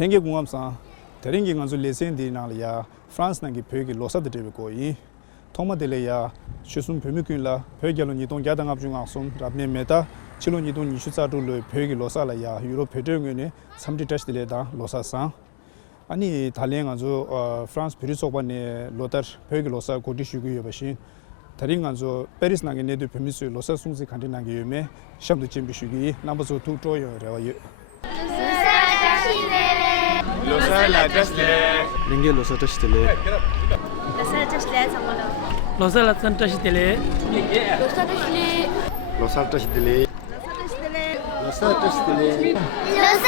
랭게 공감상 대링기 간주 레센디 나리아 프랑스 나기 벽이 로사드 데베고이 토마델레야 슈숨 벼미퀸라 벽결로 이동 야당 앞중 앞선 라메메다 칠로 이동 이슈자도르 벽이 로사라야 유럽 페드응에 3디 테스트레다 로사상 아니 달랭 간주 프랑스 브리소반네 로터 벽이 로사 고디슈기 여바신 다른 간주 페리스 나게 네드 페미스 로사 숭지 칸디나게 유메 샴드 쳔비슈기 남버서 2 토요레와 Losa la tasle. Linge losa tasle. Losa tasle samalo. Losa la tasle. Losa tasle. Losa tasle. Losa tasle. Losa tasle. Losa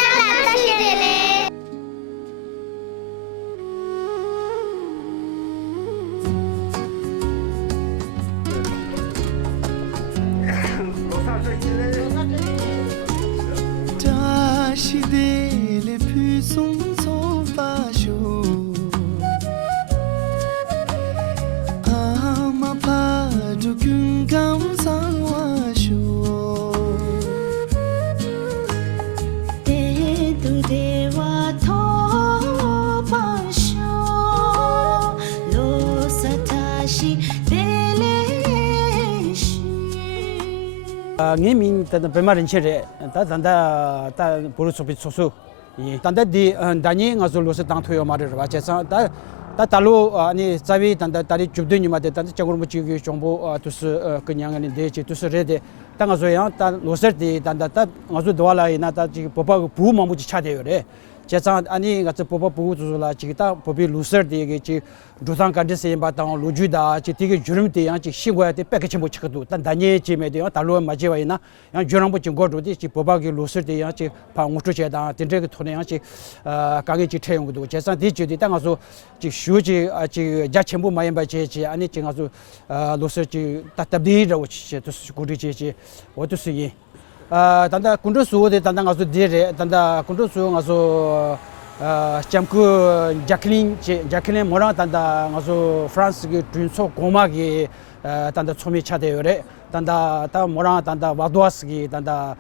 tasle. les puissants sauvages ama pa du kun gam sang shu de du de wa tho pa shu lo satashi dele shi ngemin ta bemarin chere ta danda ta borusopi sosu tanda di dani ngazulu se tang thoyo mare ba chesa ta talu ani chawi tanda tari chubde nyuma de tanda chagurmu chi gi chongbo tus knyang ani de chi tus re de ta ngazo ya ta loser de tanda ta ngazo dwala ina ta chi popa bu mamu chi chade yore chesa ani ngazo popa bu zu la chi ta popi loser de ge chi 조상 간데세 바탕 로주다 지티게 주름때 양치 시고야데 백치 못 치거든 단 다니에 지메데 달로 마제와이나 양 주랑부 진고도디 지 보바기 로스데 양치 방우주제다 딘데게 토네 양치 가게 지 태용도 제산 디주디 땅아서 지 슈지 지 자첨부 마연바 제지 아니 징아서 로스지 따tab디라고 치제 투스 고리제지 어두스이 단다 군도수데 단다 가서 디레 단다 군도수 가서 jamku Jacqueline Moran tanda ngaso France ge tunso goma ge tanda chomi chade yore tanda ta Moran tanda Vadois ge tanda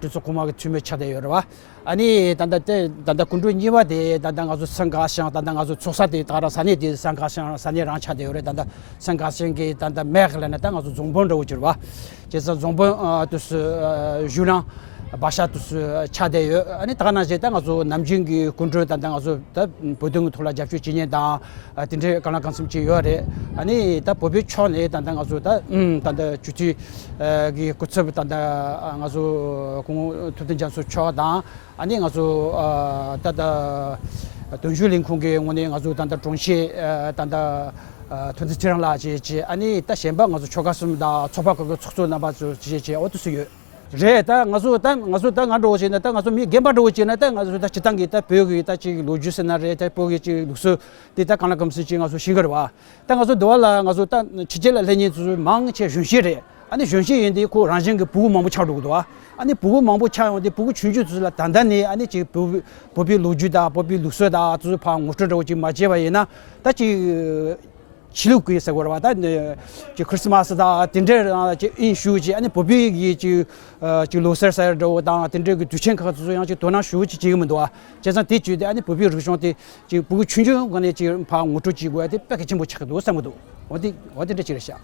tunso goma ge chomi chade yore wa ani tanda kundu niwa de tanda ngaso sangashan tanda ngaso chosa de tara sani de sangashan sani ran chade yore tanda sangashan ge tanda merle na tanda ngaso zongbon ro jirwa jesa zongbon tus Julien 바샤투스 차대요 아니 다가나제 땅아서 남진기 군주 단당아서 다 보등 돌아 잡주 지내다 딘데 간나간심치 요래 아니 다 법이 촌에 단당아서 다 단다 주티 기 고첩 단다 아서 공 투든장수 초다 아니 아서 다다 돈줄링 공개 원에 아서 단다 종시 단다 투든장라지 아니 다 셴방 아서 초가습니다 초박 그 축소 나바서 지제 어떻어요 레다 ngaso ta ngado chena ta ngaso mi gemba do chena ta ngaso ta chitangi ta pyogi ta chi loju scenario ta pogi chi lusu ti ta kana kamsi chi ngaso shigarwa ta ngaso doala ngaso ta chijela lenyi zu mang che junshire ani junshi yindi ko ranjing ge bugu mambu chadu do ani bugu mambu cha de bugu chunju zu la dandani ani chi bobi loju da bobi lusu da zu pa ngutro do chi majewa yena ta chi 치루크에 서거와다 지 크리스마스다 딘데나 지 인슈지 아니 보비기 지 로서서도 다 딘데기 두첸카 주양 지 도나 슈지 지금도 제산 디주데 아니 보비 루션데 지 부구 춘중 관에 지 방 우주 지구에 데 뺏기 못 찾도 삼도 어디를 지르샤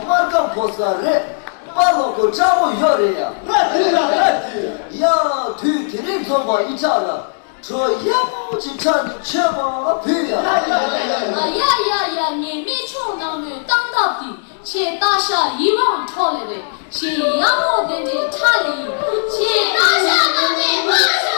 marka posare palo ko chamo yore ya ya tu tiri zomba itala cho yamu chichan chema pia 呀，你没冲到你当到底，且大厦一望超了呗，且阳光的差里，且大厦的你马上。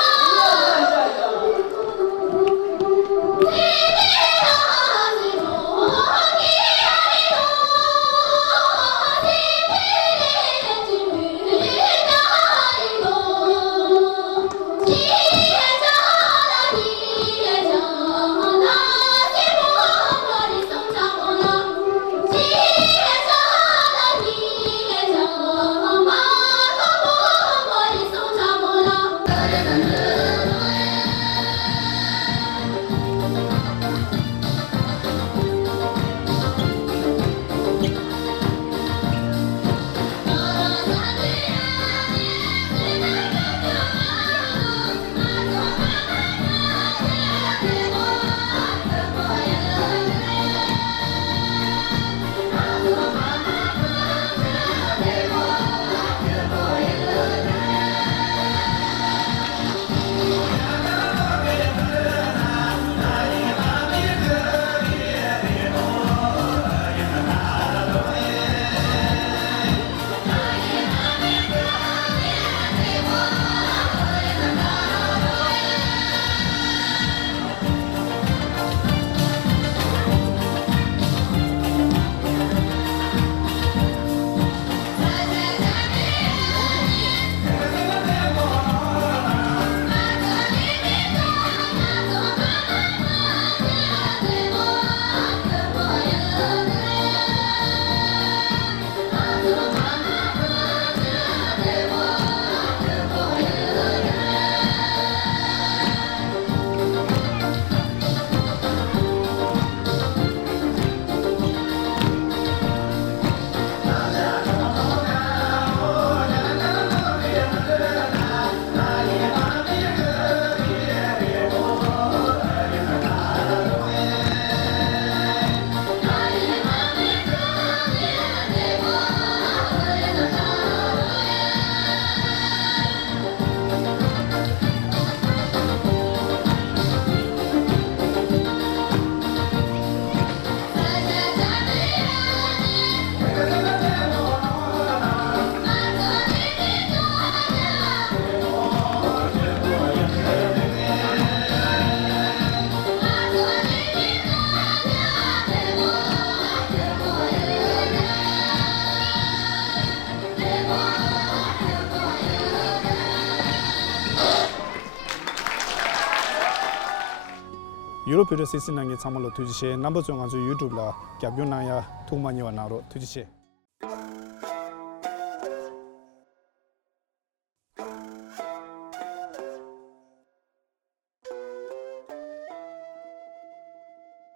유럽 비르 시스낭게 참말로 투지시 넘버 중 아주 유튜브라 갸뷰나야 통만이와 나로 투지시